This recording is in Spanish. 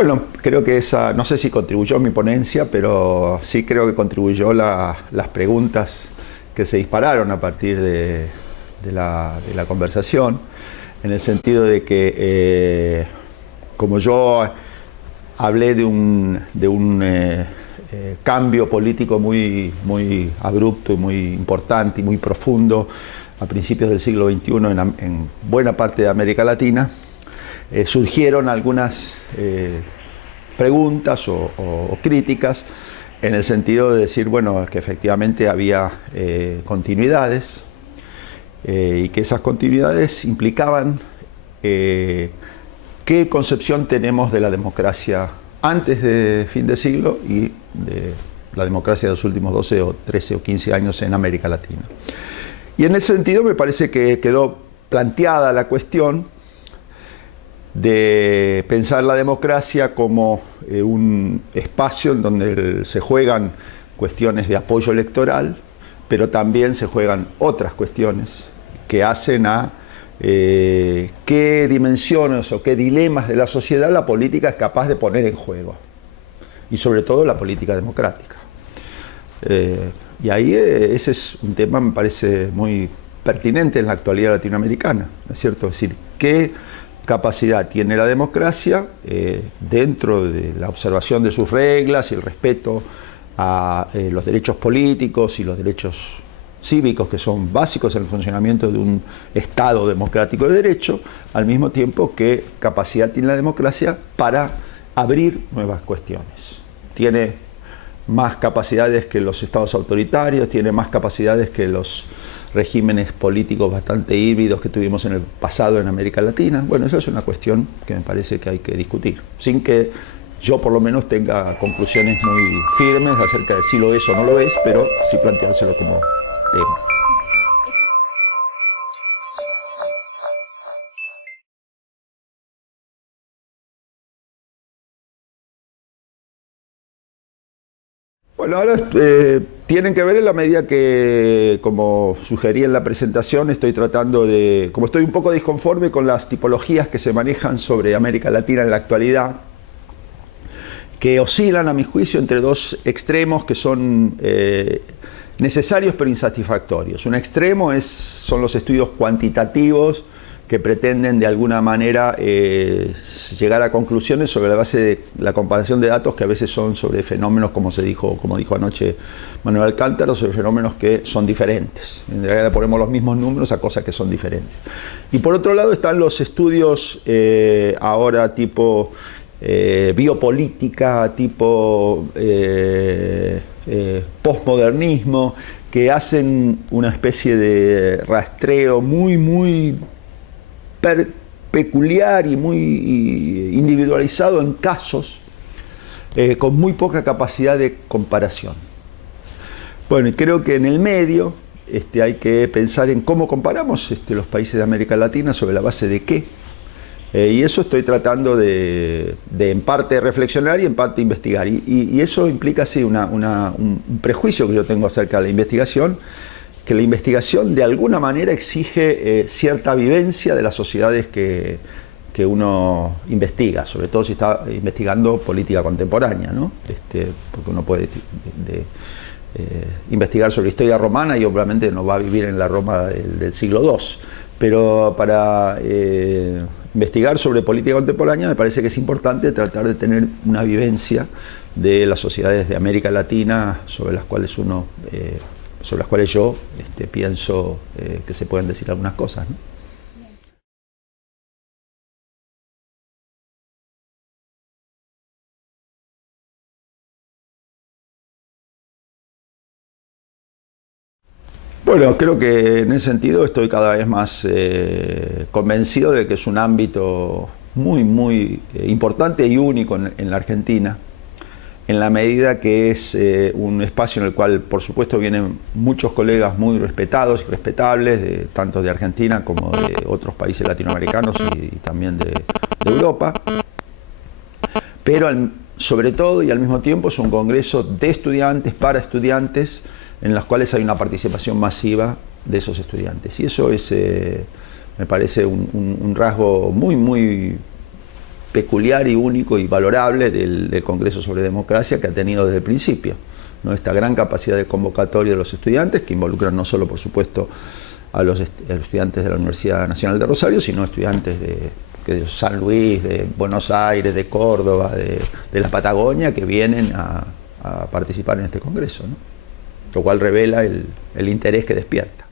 Bueno, creo que esa, no sé si contribuyó a mi ponencia, pero sí creo que contribuyó las preguntas que se dispararon a partir de la conversación, en el sentido de que, como yo hablé de un cambio político muy abrupto y muy importante y muy profundo a principios del siglo XXI en buena parte de América Latina, surgieron algunas preguntas o críticas en el sentido de decir, bueno, que efectivamente había continuidades y que esas continuidades implicaban qué concepción tenemos de la democracia antes de fin de siglo y de la democracia de los últimos 12 o 13 o 15 años en América Latina. Y en ese sentido me parece que quedó planteada la cuestión de pensar la democracia como un espacio en donde se juegan cuestiones de apoyo electoral, pero también se juegan otras cuestiones que hacen a qué dimensiones o qué dilemas de la sociedad la política es capaz de poner en juego, y sobre todo la política democrática. Y ahí ese es un tema, me parece, muy pertinente en la actualidad latinoamericana, ¿no es cierto? Es decir, qué capacidad tiene la democracia dentro de la observación de sus reglas y el respeto a los derechos políticos y los derechos cívicos que son básicos en el funcionamiento de un Estado democrático de derecho, al mismo tiempo que capacidad tiene la democracia para abrir nuevas cuestiones. Tiene más capacidades que los estados autoritarios, tiene más capacidades que los regímenes políticos bastante híbridos que tuvimos en el pasado en América Latina. Bueno, eso es una cuestión que me parece que hay que discutir, sin que yo por lo menos tenga conclusiones muy firmes acerca de si lo es o no lo es, pero sí planteárselo como tema. Bueno, ahora tienen que ver en la medida que, como sugerí en la presentación, estoy tratando de, como estoy un poco disconforme con las tipologías que se manejan sobre América Latina en la actualidad, que oscilan a mi juicio entre dos extremos que son necesarios pero insatisfactorios. Un extremo son los estudios cuantitativos que pretenden de alguna manera llegar a conclusiones sobre la base de la comparación de datos que a veces son sobre fenómenos, como dijo anoche Manuel Alcántara, sobre fenómenos que son diferentes. En realidad ponemos los mismos números a cosas que son diferentes. Y por otro lado están los estudios ahora tipo biopolítica, tipo postmodernismo, que hacen una especie de rastreo muy peculiar y muy individualizado en casos, con muy poca capacidad de comparación. Bueno, y creo que en el medio hay que pensar en cómo comparamos los países de América Latina, sobre la base de qué. Y eso estoy tratando de en parte reflexionar y en parte investigar. Y eso implica, sí, un prejuicio que yo tengo acerca de la investigación, que la investigación de alguna manera exige cierta vivencia de las sociedades que uno investiga, sobre todo si está investigando política contemporánea, ¿no? Porque uno puede investigar sobre historia romana y obviamente no va a vivir en la Roma del siglo II, pero para investigar sobre política contemporánea me parece que es importante tratar de tener una vivencia de las sociedades de América Latina sobre las cuales yo pienso que se pueden decir algunas cosas, ¿no? Bueno, creo que en ese sentido estoy cada vez más convencido de que es un ámbito muy importante y único en la Argentina, en la medida que es un espacio en el cual, por supuesto, vienen muchos colegas muy respetados y respetables, tanto de Argentina como de otros países latinoamericanos y también de Europa, pero sobre todo y al mismo tiempo es un congreso de estudiantes, para estudiantes, en los cuales hay una participación masiva de esos estudiantes. Y eso es, me parece, un rasgo muy peculiar y único y valorable del Congreso sobre Democracia que ha tenido desde el principio, ¿no? Esta gran capacidad de convocatoria de los estudiantes, que involucran no solo, por supuesto, a los estudiantes de la Universidad Nacional de Rosario, sino estudiantes de San Luis, de Buenos Aires, de Córdoba, de la Patagonia, que vienen a participar en este Congreso, ¿no? Lo cual revela el interés que despierta.